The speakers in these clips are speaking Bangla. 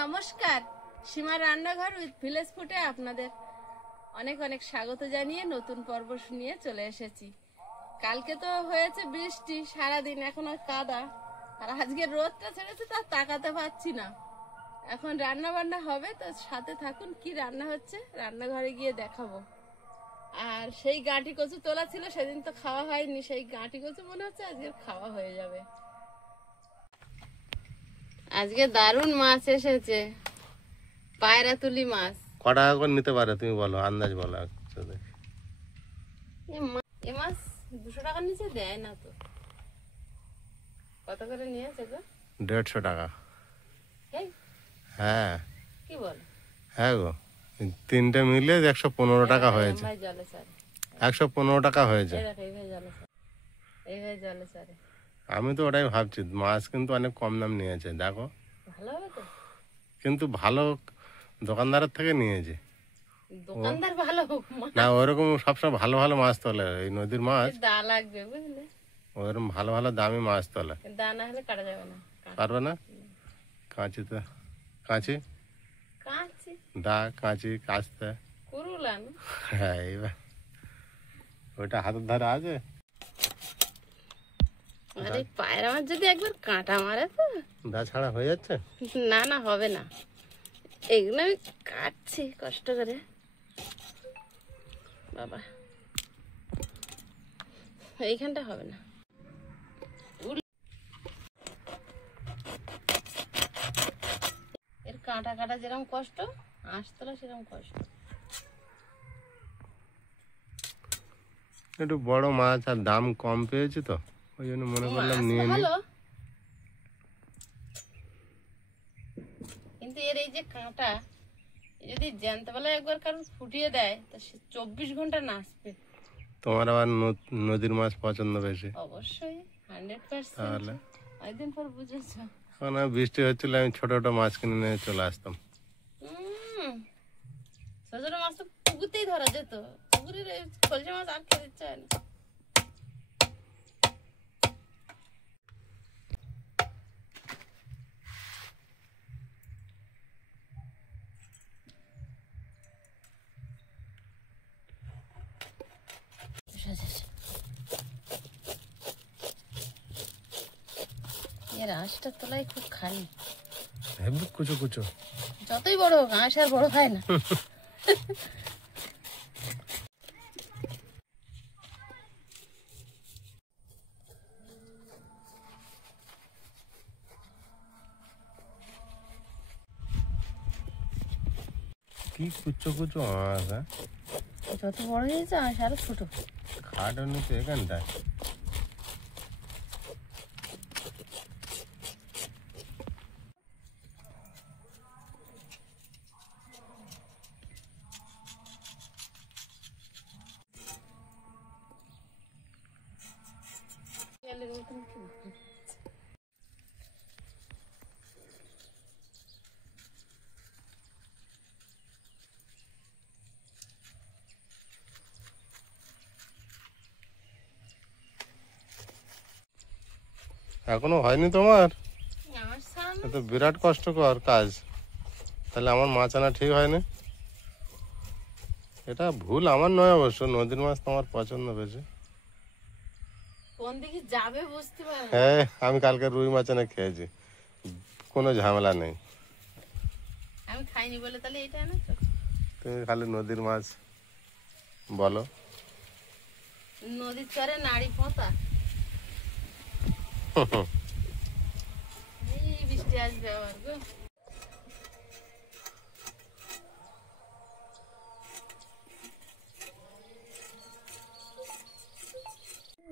নমস্কার, সীমা রান্নাঘর উইথ ভিলেজ ফুডে আপনাদের অনেক অনেক স্বাগত জানিয়ে নতুন পর্ব নিয়ে চলে এসেছি। কালকে তো হয়েছে বৃষ্টি সারাদিন, এখন আর কাদা, আর আজকে রোদটা ছেড়েছে তা তাকাতে পারছি না। এখন রান্না বান্না হবে, তো সাথে থাকুন। কি রান্না হচ্ছে রান্নাঘরে গিয়ে দেখাবো। আর সেই গাঁটি কচু তোলা ছিল, সেদিন তো খাওয়া হয়নি, সেই গাঁটি কচু মনে হচ্ছে আজকে খাওয়া হয়ে যাবে। আজকে দারুণ মাছ এসেছে, পায়রা তুলি মাছ। ক টাকা করে নিতে পারে তুমি বলো, আন্দাজ বলো। এ মাছ 200 টাকার নিচে দেয় না তো। কত করে নিয়েছে গো? 150 টাকা। হ্যাঁ কি বল? হ্যাঁ গো, তিনটে মিলে 115 টাকা হয়েছে। 115 টাকা হয়েছে। আমি তো ওটাই ভাবছি, মাছ কিন্তু অনেক কম দাম নিয়েছে। দেখো ভালো হবে তো, কিন্তু ভালো দোকানদারের থেকে নিয়েছে। দোকানদার ভালো না, ওরকম সবসময় ভালো ভালো মাছ তোলে, এই নদীর মাছ দা লাগবে বুঝলে, ওরকম ভালো ভালো দামি মাছ তোলে। দা না হলে কাটা যাবে না। পারবে না? কাঁচি তো, কাঁচি কাঁচি দা কাঁচি কাঁচতে কুরুলান। হ্যাঁ, এইবার ওইটা হাতের ধারে আছে। আরে পায়রা মাছ যদি একবার কাঁটা মারে তো দা ছাড়া হয়ে যাচ্ছে। না না, হবে না। এগুলো আমি কাটছি কষ্ট করে। বাবা, এইখানটা হবে না। এর কাঁটা কাটা যেরকম কষ্ট, আঁশ তোলা সেরকম কষ্ট। একটু বড় মাছ আর দাম কম পেয়েছি তো, ওই জন্য মনে করলাম নিয়ে নিই। কিন্তু এর এই যে কাঁটা, যদি জ্যান্ত বেলায় একবার কারণ ফুটিয়ে দেয় তা সে 24 ঘন্টা নাচবে। তোমার আবার নদীর মাছ পছন্দ বেশি। অবশ্যই 100%। তাহলে একদিন পর বুঝেছো। এখন বৃষ্টি হচ্ছিল, আমি ছোট ছোট মাছ কিনে নিয়ে চলে আসতাম। ছোট ছোট মাছ তো পুকুরতেই ধরা যেত, পুকুরের খলসা মাছ আর খেতে ইচ্ছা হয় না। এর আঁশটা তোলাই খুব খালি, কুচো কুচো। যতই বড় হোক আঁশ আর বড় হয় না। কি কুচো কুচো আঁশ। হ্যাঁ, যত বড় হয়েছে আঁশ আরো ছোট। খাটো নিচে এখানটায়। এখনো হয়নি তোমার? তো বিরাট কষ্টকর কাজ। তাহলে আমার মাছ আনা ঠিক হয়নি। এটা ভুল আমার নয় অবশ্য, নদীর মাছ তোমার পছন্দ বেশি। কোন দিকে যাবে বুঝতে পারো। হ্যাঁ, আমি কালকে রুই মাছ এনে খেয়েছি, কোনো ঝামেলা নেই। আমি খাইনি বলে তাহলে এটা এনেছো? তুমি খালি নদীর মাছ বলো। নদীর চরে নাড়ি পোঁতা। এই বৃষ্টি আসবে আবার গো।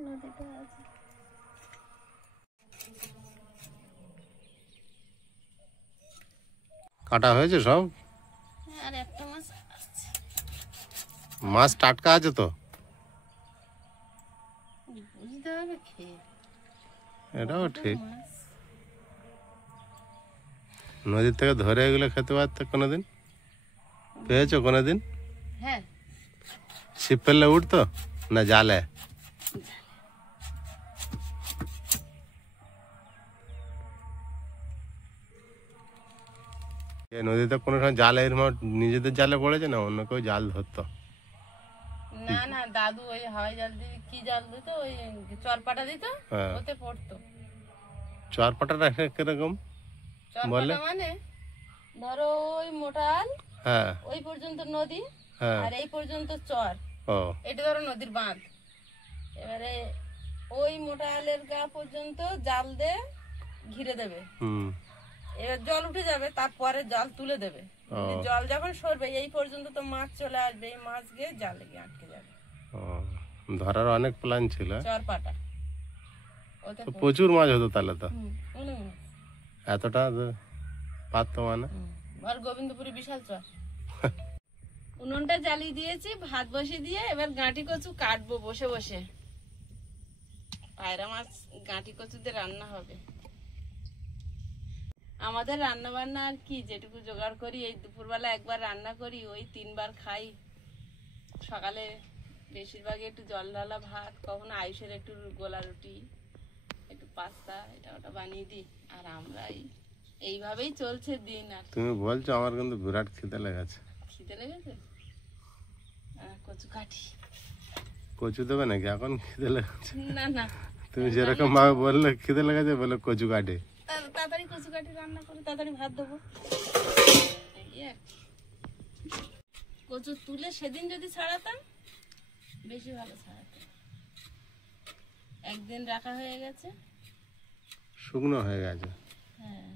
নদীটা আছে। কাটা হয়েছে সব? আর একটা মাছ আসছে। মাছ টাটকা আছে তো? বুঝতে হবে খেয়ে। এটাও ঠিক, নদীর থেকে ধরে এগুলো খেতে পারতে কোনোদিন পেয়েছো? কোনোদিন হ্যাঁ, ছিপ ফেললে উঠতো না জালে? এই নদীতে কোনো সময় জালে এরকম নিজেদের জালে পড়েছে না অন্য কেউ জাল ধরতো? না না, দাদু ওই হাওয়াই জাল দিয়ে কি জাল দিত, ওই চরপাটা দিত, হ্যাঁ। ওতে পড়তো। চরপাটাটা কিরকম বলে? চরপাটা মানে ধরো ওই মোটাল, হ্যাঁ ওই পর্যন্ত নদী, হ্যাঁ। আর এই পর্যন্ত চর, ও এটা ধরো নদীর বাঁধ। এবারে ওই মোটালের গা পর্যন্ত জাল দিয়ে ঘিরে দেবে। হুম। এবার জল উঠে যাবে, তারপরে জল তুলে দেবে। জল যখন সরবে এই পর্যন্ত তো মাছ চলে আসবে, এই মাছ গিয়ে জালে গিয়ে আটকে যাবে। ও, ধরার অনেক প্ল্যান ছিল। চরপাটা ওতে তো প্রচুর মাছ হতো তাহলে তো। অনেক মাছ। এতটা পারতো মানে? আর গোবিন্দপুরে বিশাল চর। উনুনটা জ্বালিয়ে দিয়েছি, ভাত বসিয়ে দিয়ে এবার গাঁটি কচু কাটবো বসে বসে। পায়রা মাছ গাঁটি কচু দিয়ে রান্না হবে। আমাদের রান্না বান্না আর কি, যেটুকু জোগাড় করি, এই দুপুরবেলা একবার রান্না করি, ওই 3 বার খাই। সকালে বেশিরভাগই একটু জল ঢালা ভাত, কখনো আয়ুষের একটু গোলা রুটি, একটু পাস্তা, এটা ওটা বানিয়ে দিই। আর আমরা এইভাবেই চলছে দিন। আর তুমি বলছো, আমার কিন্তু বিরাট খিদে লেগেছে। খিদে লেগেছে? কচু কাটি। কচু দেবে নাকি এখন? খিদে লেগেছে? না না, তুমি যেরকম ভাবে বললে খিদে লেগেছে, বলে কচু কাটে। তাড়াতাড়ি কচু কাটি রান্না করে তাড়াতাড়ি ভাত দেবো। কচু তুলে সেদিন যদি ছাড়াতাম বেশি ভালো ছাড়াতাম। একদিন রাখা হয়ে গেছে, শুকনো হয়ে গেছে। হ্যাঁ।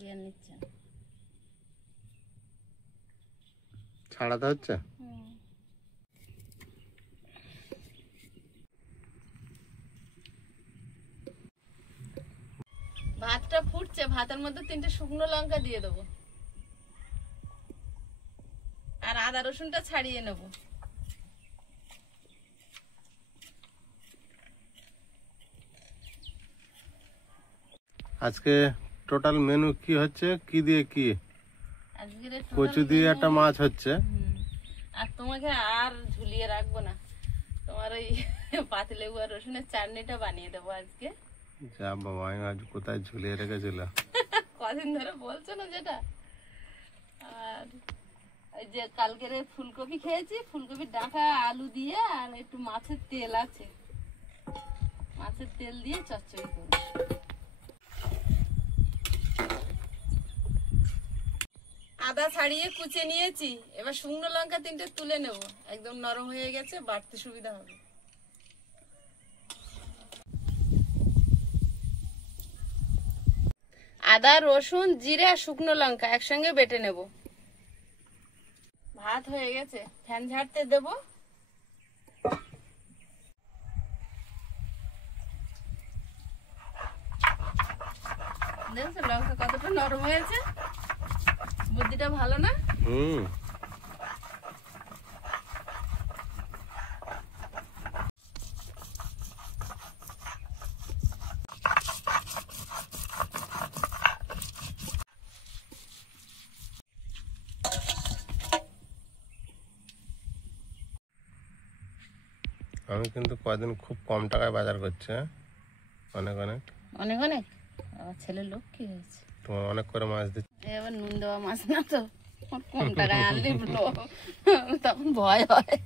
দিয়ে নিচ্ছেন, ছাড়াতে হচ্ছে। ভাতটা ফুটছে, ভাতের মধ্যে 3টে শুকনো লঙ্কা দিয়ে দেবো, আর আদা রসুনটা ছাড়িয়ে নেব। আজকে টোটাল মেনু কি হচ্ছে? কি দিয়ে কি? আজকের কচু দিয়ে একটা মাছ হচ্ছে। আর তোমাকে আর ঝুলিয়ে রাখবো না, তোমার ওই পাতিলেবু আর রসুনের চাটনিটা বানিয়ে দেবো আজকে। যা বাবা, আমি আজ কোথায় ঝুলিয়ে রেখেছিল। কদিন ধরে বলছো না যেটা। আর ওই যে কালকের ফুলকপি খেয়েছি, ফুলকপির ডাঁটা আলু দিয়ে, আর একটু মাছের তেল আছে, মাছের তেল দিয়ে চচ্চড়ি করবো। আদা ছাড়িয়ে কুচে নিয়েছি, এবার শুকনো লঙ্কা 3টে তুলে নেব, একদম নরম হয়ে গেছে, বাটতে সুবিধা হবে। আদা রসুন জিরে আর শুকনো লঙ্কা একসঙ্গে বেটে নেব। ভাত হয়ে গেছে, ফ্যান ঝাড়তে দেব। দেখছো লঙ্কা কতটা নরম হয়েছে, বুদ্ধিটা ভালো না? আমি কিন্তু কদিন খুব কম টাকায় বাজার করছি। অনেক অনেক অনেক অনেক। আমার ছেলের লোক কি হয়েছে, তোমার অনেক করে মাছ দিচ্ছি। এবার নুন দেওয়া মাছ না তো, কম টাকায় আনলে তখন ভয় হয়।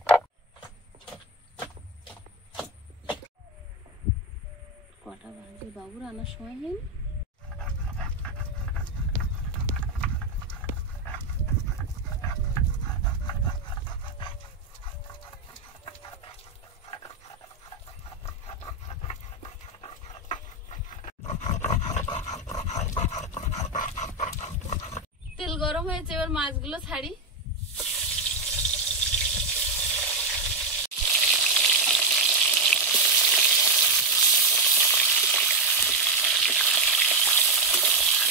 কটা বাজে বাবুর আনার সময় হয়নি? তেল গরম হয়েছে, এবার মাছগুলো ছাড়ি।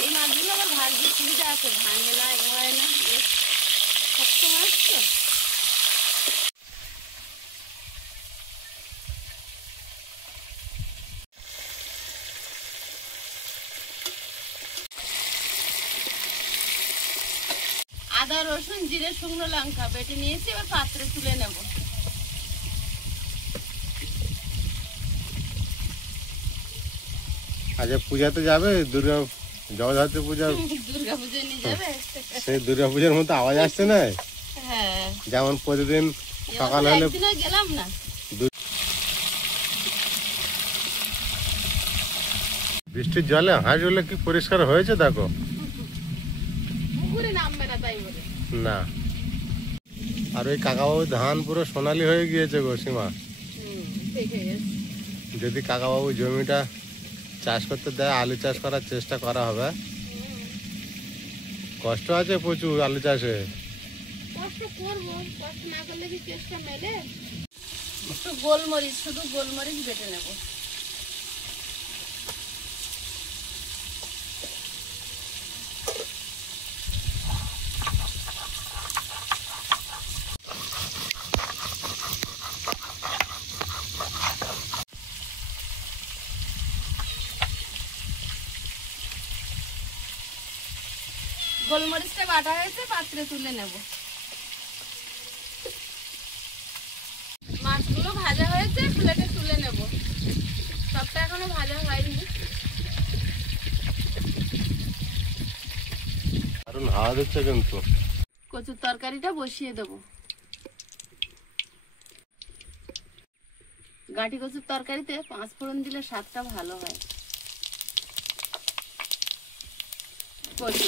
এই মাছগুলো আবার ভাজতে সুবিধা আছে, ভাঙে না, এ হয় না, শক্ত মাছ তো। আদা রসুন জিরে শুকনো লঙ্কা বেটে নিয়েছি, এবার পাত্রে তুলে নেব। আজ পূজাতে যাবে জগদ্ধাত্রী পূজা, দুর্গা পুজো নিয়ে যাবে। সেই দুর্গা পূজার মতো আওয়াজ আসছে না? হ্যাঁ, যেমন প্রতিদিন সকাল এবছর হলে একদিনও গেলাম না। বৃষ্টির জলে হাঁসগুলো কি পরিষ্কার হয়েছে দেখো। পুকুরে নামবে না তাই বলে। না, আর ওই কাকাবাবু ধান পুরো সোনালি হয়ে গিয়েছে গো সীমা। ঠিক আছে। যদি কাকাবাবু জমিটা চাষ করতে দেয়, আলু চাষ করার চেষ্টা করা হবে। কষ্ট আছে প্রচুর আলু চাষে। কষ্ট করবো, কষ্ট না করলে কি চেষ্টা মেলে? একটু গোলমরিচ, শুধু গোলমরিচ বেটে নেব। গোলমরিচটা বাটা হয়েছে, পাত্রে তুলে নেব। মাছগুলো ভাজা হয়েছে, প্লেটে তুলে নেব। সবটা এখনো ভাজা হয়নি। দারুণ হাওয়া দিচ্ছে কিন্তু। কচুর তরকারিটা বসিয়ে দেব। গাঁটি কচুর তরকারিতে 5 ফোড়ন দিলে স্বাদটা ভালো হয়। কচু,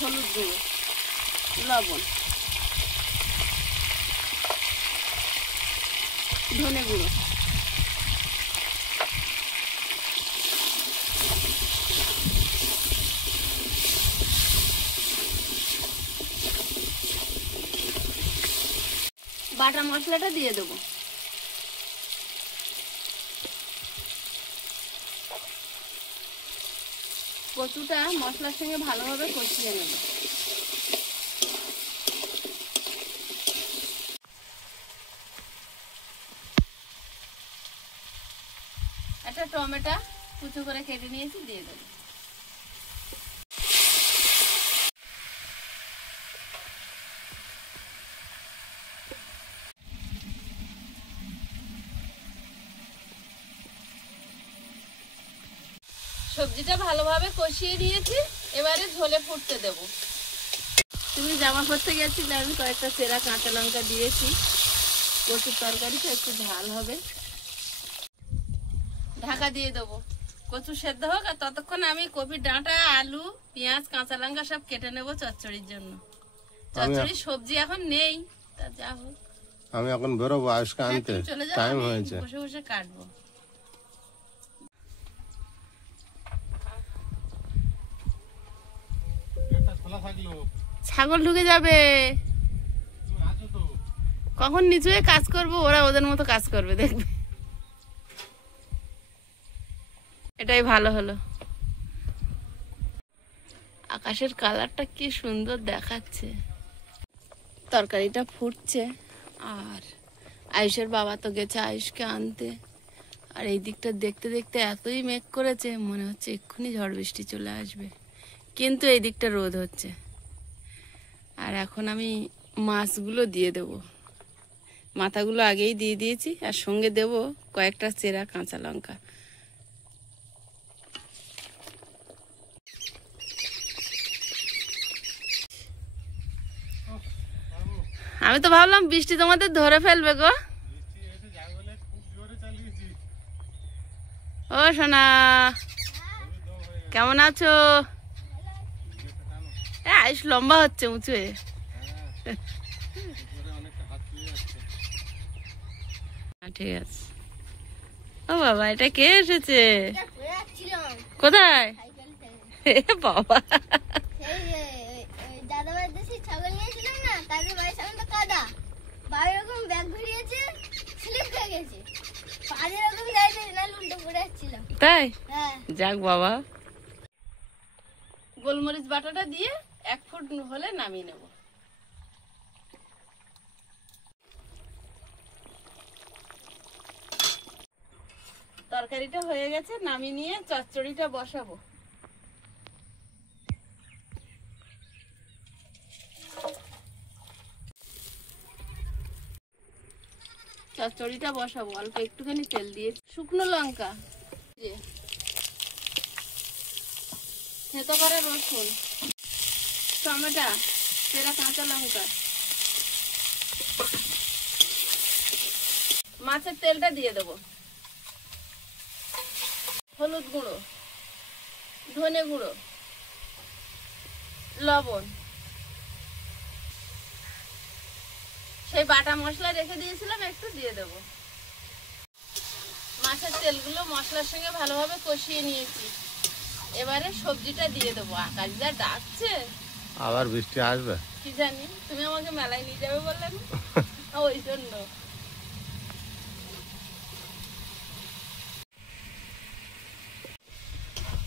হলুদ গুঁড়ো, লবণ, ধনে গুঁড়ো, বাটা মশলাটা দিয়ে দেবো। কচুটা মশলার সঙ্গে ভালোভাবে কষিয়ে নেব। একটা টমেটো কুচো করে কেটে নিয়েছি, দিয়ে দেবো। সবজিটা ভালোভাবে কষিয়ে নিয়েছি, এবারে ঝোলে ফুটতে দেব। তুমি জামা পরতে গেছিলে, আমি কয়েকটা চেরা কাঁচা লঙ্কা দিয়েছি। কচুর তরকারিটা একটু ঝাল হবে। ঢাকা দিয়ে দেবো, কচু সেদ্ধ হোক। আর ততক্ষণ আমি কপির ডাঁটা, আলু, পেঁয়াজ, কাঁচা লঙ্কা সব কেটে নেবো চচ্চড়ির জন্য। চচ্চড়ির সবজি এখন নেই, তা যা হোক। আমি এখন বেরোবো আয়ুষকে আনতে, চলে যাও, টাইম আমি হয়েছে। বসে বসে কাটবো। ছাগল ঢুকে যাবে। কখন নিচু হয়ে কাজ করবো, ওরা ওদের মতো কাজ করবে, দেখবে। এটাই ভালো হলো। আকাশের কালারটা কি সুন্দর দেখাচ্ছে। তরকারিটা ফুটছে, আর আয়ুষের বাবা তো গেছে আয়ুষকে আনতে। আর এই দিকটা দেখতে দেখতে এতই মেঘ করেছে, মনে হচ্ছে এক্ষুনি ঝড় বৃষ্টি চলে আসবে। কিন্তু এই দিকটা রোদ হচ্ছে। আর এখন আমি মাছগুলো দিয়ে দেব। মাথাগুলো আগেই দিয়ে দিয়েছি, আর সঙ্গে দেব কয়েকটা চেরা কাঁচা লঙ্কা। আমি তো ভাবলাম বৃষ্টি তোমাদের ধরে ফেলবে গো। ও সোনা, কেমন আছো? আয়ুষ লম্বা হচ্ছে উঁচু হয়ে। ঠিক আছে। ও বাবা, এটা কে এসেছে? কোথায়? এ বাবা, তাই? যাক বাবা। গোলমরিচ বাটাটা দিয়ে 1 ফুট হলে নামিয়ে নেব। তরকারিটা হয়ে গেছে, নামিয়ে নিয়ে চচ্চড়িটা বসাবো। চচ্চড়িটা বসাবো। অল্প একটুখানি তেল দিয়ে শুকনো লঙ্কা, থেতো করে রসুন, টমেটো, চেরা কাঁচা লঙ্কা, মাছের তেলটা দিয়ে দেবো, হলুদ গুঁড়ো, ধনে গুঁড়ো, লবণ, সেই বাটা মশলা রেখে দিয়েছিলাম একটু দিয়ে দেবো। মাছের তেলগুলো মশলার সঙ্গে ভালোভাবে কষিয়ে নিয়েছি। এবারে সবজিটা দিয়ে দেবো। আকাশ যা ডাকছে, আবার বৃষ্টি আসবে কি জানি, তুমি আমাকে মেলায় নিয়ে যাবে বললে না, ওই জন্য।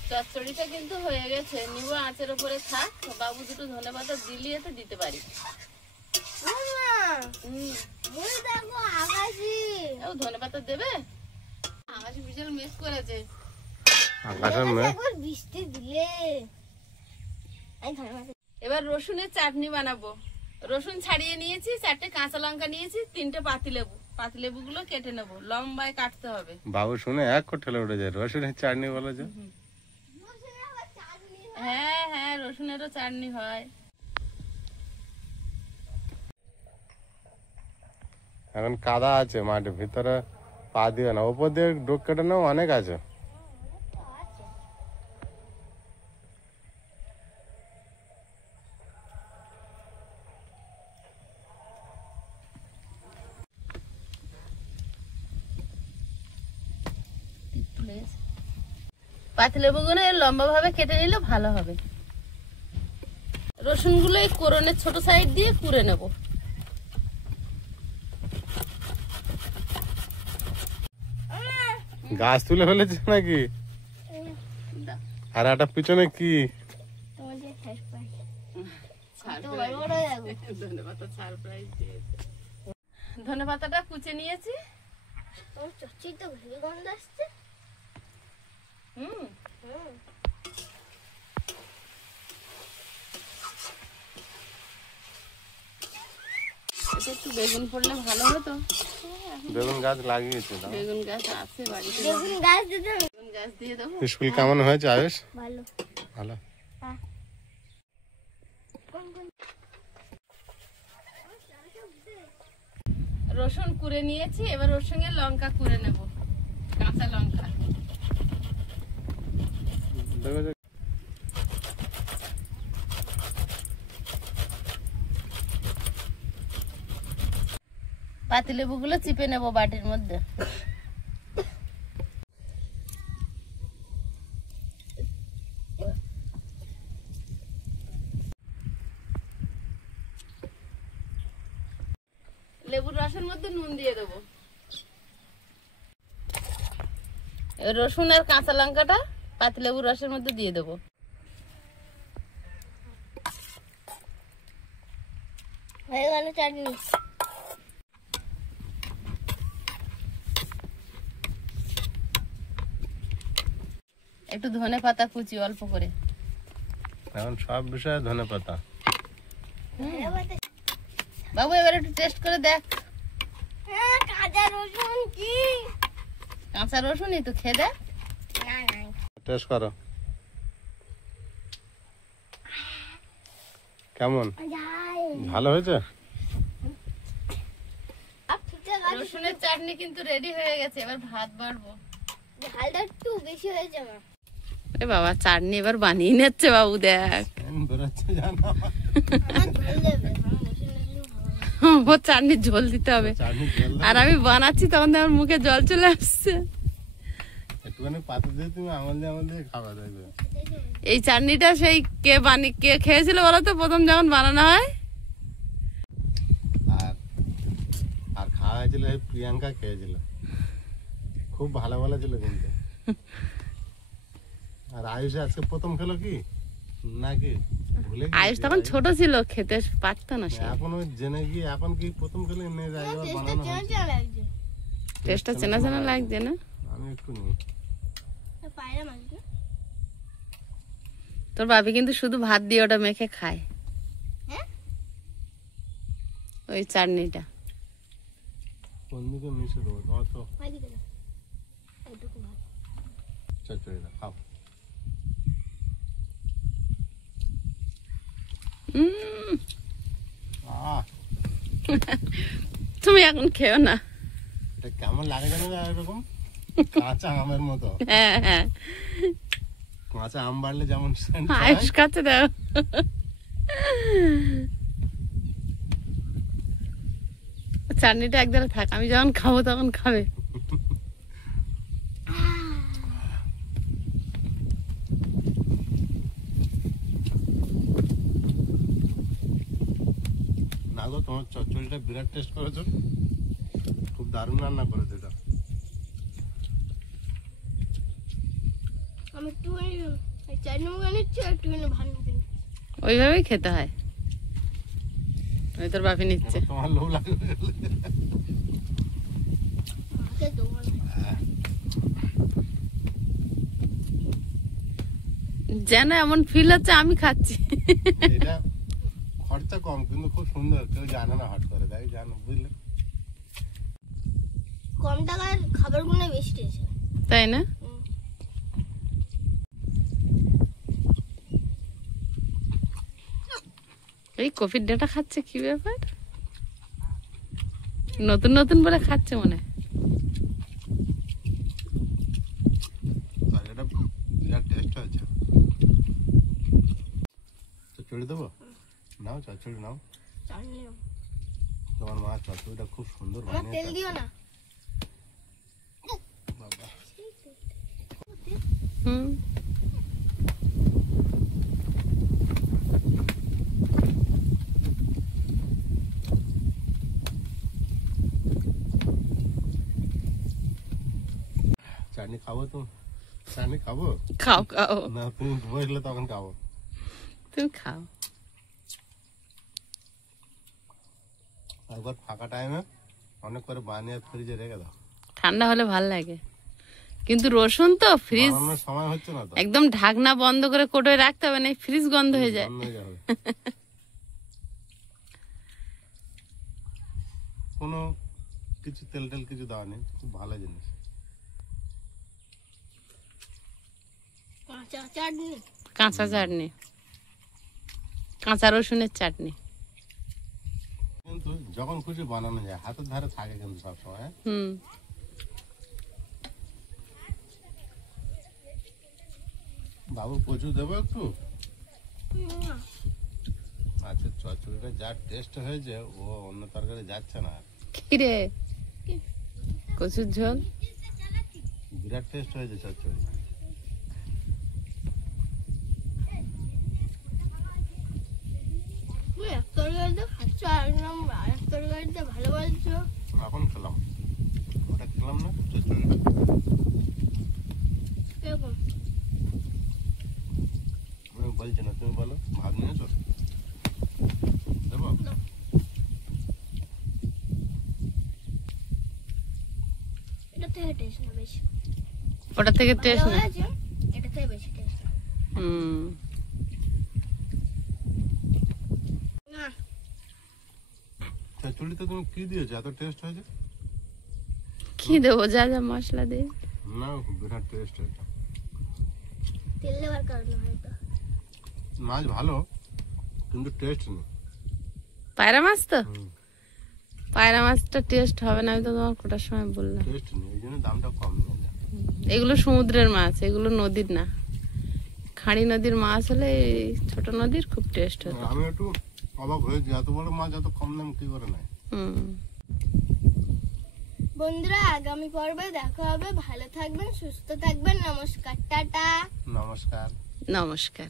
চচ্চড়িটা কিন্তু হয়ে গেছে, নিব আঁচের উপরে থাক। বাবু দুটো ধনেপাতা দিলিয়ে তো দিতে পারি। ধনেপাতা দেবে? আকাশি বিশাল মিস করেছে। বৃষ্টি দিলে এবার রসুনের চাটনি বানাবো। রসুন ছাড়িয়ে নিয়েছি, 4টে কাঁচা লঙ্কা নিয়েছি, 3টে পাতিলেবু। পাতিলেবুগুলো কেটে নেবো, লম্বায় কাটতে হবে। বাবু শুনে এক ঠেলে উঠে যায়, রসুনের চাটনি বলে যে। হ্যাঁ হ্যাঁ, রসুনেরও চাটনি হয়। এখন কাদা আছে মাঠে, ভিতরে পা দিও না, ওপর দিয়ে ডোক কেটে নাও, অনেক আছে। পাতিলেবুগুলো লম্বা ভাবে কেটে নিলে ভালো হবে। রসুনগুলো এই কোরনের ছোট সাইড দিয়ে কুড়ে নেব। গাছ তুলে ফেলেছে নাকি? আর একটা পিছনে কি? ধনে পাতাটা কুচে নিয়েছি। একটু বেগুন পড়লে ভালো হতো। বেগুন গাছ লাগিয়েছে, বেগুন গাছ আছে বাড়িতে, বেগুন গাছ দিতে বেগুন গাছ দিয়ে দেবো। স্কুল কেমন হয়েছে আয়ুষ? ভালো। ভালো। রসুন কুড়ে নিয়েছি, এবার ওর সঙ্গে লঙ্কা কুড়ে নেব, কাঁচা লঙ্কা। পাতিলেবুগুলো চিপে নেব বাটির মধ্যে। লেবুর রসের মধ্যে নুন দিয়ে দেবো। রসুন আর কাঁচা লঙ্কাটা পাতিলেবুর রসের মধ্যে দিয়ে দেবো। হয়ে গেল চাটনি। একটু ধনে পাতা কুচি অল্প করে। এখন সব বিষয়ে ধনে পাতা। বাবু এবার একটু টেস্ট করে দেখ। কাঁচা রসুন কি? কাঁচা রসুনই তো, খেয়ে দেখ। টেস্ট করো কেমন, ভালো হয়েছে? রসুনের চাটনি কিন্তু রেডি হয়ে গেছে, এবার ভাত বাড়বো। ঝালটা একটু বেশি হয়েছে আমার। এ বাবা, চাটনি এবার বানিয়ে নিচ্ছে বাবু, দেখ। ও চাটনির ঝোল দিতে হবে, আর আমি বানাচ্ছি তখন আমার মুখে জল চলে আসছে। একটুখানি পাতা দিয়ে তুমি আঙুল দিয়ে খাওয়া যাবে। এই চাটনিটা সেই কে খেয়েছিল বলো তো, প্রথম যখন বানানো হয়? আর খাওয়া হয়েছিল প্রিয়াঙ্কা, খেয়েছিল, খুব ভালো ভালো ছিল কিন্তু। আর আয়ুষ আজকে প্রথম খেলো কি নাকি? ভুলে গেছি। আয়ুষ তখন ছোট ছিল, খেতে পারতো না সে। এখন ওই জেনে গিয়ে এখন কি প্রথম খেলে নিয়ে যায়, বানানো হয়েছে। টেস্টটা চেনা চেনা লাগছে না? আমি একটু নিই। তোর বাবি কিন্তু শুধু ভাত দিয়ে ওটা মেখে খায়, ওই চাটনিটা। কোন দিকে মিশে দেবো তোমার তো এদিকে না এইটুকু ভাত চচ্চড়িটা খাও। উম, আহ তুমি এখন খেও না। এটা কেমন লাগে জানো না, এরকম কাঁচা আমের মতো। হ্যাঁ হ্যাঁ, কাঁচা আম বাড়লে যেমন scent হয়, আয়ুষ কাছে দাও। চাটনিটা একদারে থাক, আমি যখন খাবো তখন খাবে। না গো তোমার চচ্চড়িটা বিরাট টেস্ট করেছো, খুব দারুণ রান্না করেছো এটা। আমি একটুখানি চাটনি মুখে নিচ্ছি আর একটুখানি ভাত মুখে নিচ্ছি ওইভাবেই খেতে হয়। ওই তোর বাপি নিচ্ছে। এবার তোমার লোভ লাগবে। মাকে দেবো না। যেন এমন ফিল হচ্ছে আমি খাচ্ছি। এটা খরচা কম কিন্তু খুব সুন্দর, কেউ জানে না হট করে তাই জানো, বুঝলে? কম টাকার খাবারগুলো বেশি টেস্ট হয়। তাই না? এই কফির ডাটা খাচ্ছে, কি ব্যাপার? নতুন নতুন বলে খাচ্ছে মনে হয়। আর এটা বিরাট টেস্ট হয়েছে। চচ্চড়ি দেবো? নাও চচ্চড়ি নাও। চাটনি নাও। তোমার মা চচ্চড়িটা খুব সুন্দর আমার তেল বানিয়েছে। দিও না। বাবা, হুম, চাটনি খাবো তো? চাটনি খাবো খাও খাও, না, তুমি বসলে তখন খাবো। তুমি খাও। একবার ফাঁকা টাইমে অনেক করে বানিয়ে ফ্রিজে রেখে দাও। ঠান্ডা হলে ভাল লাগে, কিন্তু রসুন তো ফ্রিজ বানানোর সময় হচ্ছে না তো, একদম ঢাকনা বন্ধ করে কোটোয় রাখতে হবে, না ফ্রিজ গন্ধ হয়ে যায়। বন্ধ হয়ে যাবে। কোনো কিছু তেল টেল কিছু দেওয়া নেই, খুব ভালো জিনিস। কাঁচা চাটনি। কাঁচা চাটনি, কাঁচা রসুনের চাটনি। কিন্তু যখন খুশি বানানো যায়, হাতের ধারে থাকে কিন্তু সবসময়। হুম, বাবু কচু দেবো একটু? না, আচ্ছা, চচ্চড়িটা যা টেস্ট হয়েছে ও অন্য তরকারি যাচ্ছে না আর। কি রে, কচুর ঝোল। বিরাট টেস্ট হয়েছে চচ্চড়ি। তুমি এক তরকারিতে খাচ্ছ আর এক তরকারিতে ভালো বলছো। এখন খেলাম, ওটা খেলাম না চচ্চড়িটা। কিরকম? আমি বলছি না, তুমি বলো। ভাত নিয়েছো? দেবো? এটা থেকে টেস্ট না বেশি। ওটা থেকে টেস্ট ভালো না। হয়েছে, এটা থেকে বেশি টেস্ট না। হুম, না, চচ্চড়িতে তুমি কি দিয়েছো এত টেস্ট হয়েছে? কি দেবো, যা যা মশলা দিয়ে। না, বিরাট টেস্ট হয়েছে। তেল দেওয়ার কারণে হয়তো। মাছ ভালো কিন্তু টেস্ট নেই। পায়রা মাছ তো, হুম, পায়রা মাছটা টেস্ট হবে না, আমি তো তোমার কোটার সময় বললাম। টেস্ট নেই, এই জন্য দামটা কম নিয়ে যায়। এগুলো সমুদ্রের মাছ, এগুলো নদীর না। খাঁড়ি নদীর মাছ হলে এই ছোট নদীর খুব টেস্ট হতো। আমি একটু অবাক হয়েছি, এত বড় মাছ এত কম দাম কি করে নেয়। হুম, বন্ধুরা, আগামী পর্বে দেখা হবে। ভালো থাকবেন, সুস্থ থাকবেন। নমস্কার, টাটা। নমস্কার। নমস্কার।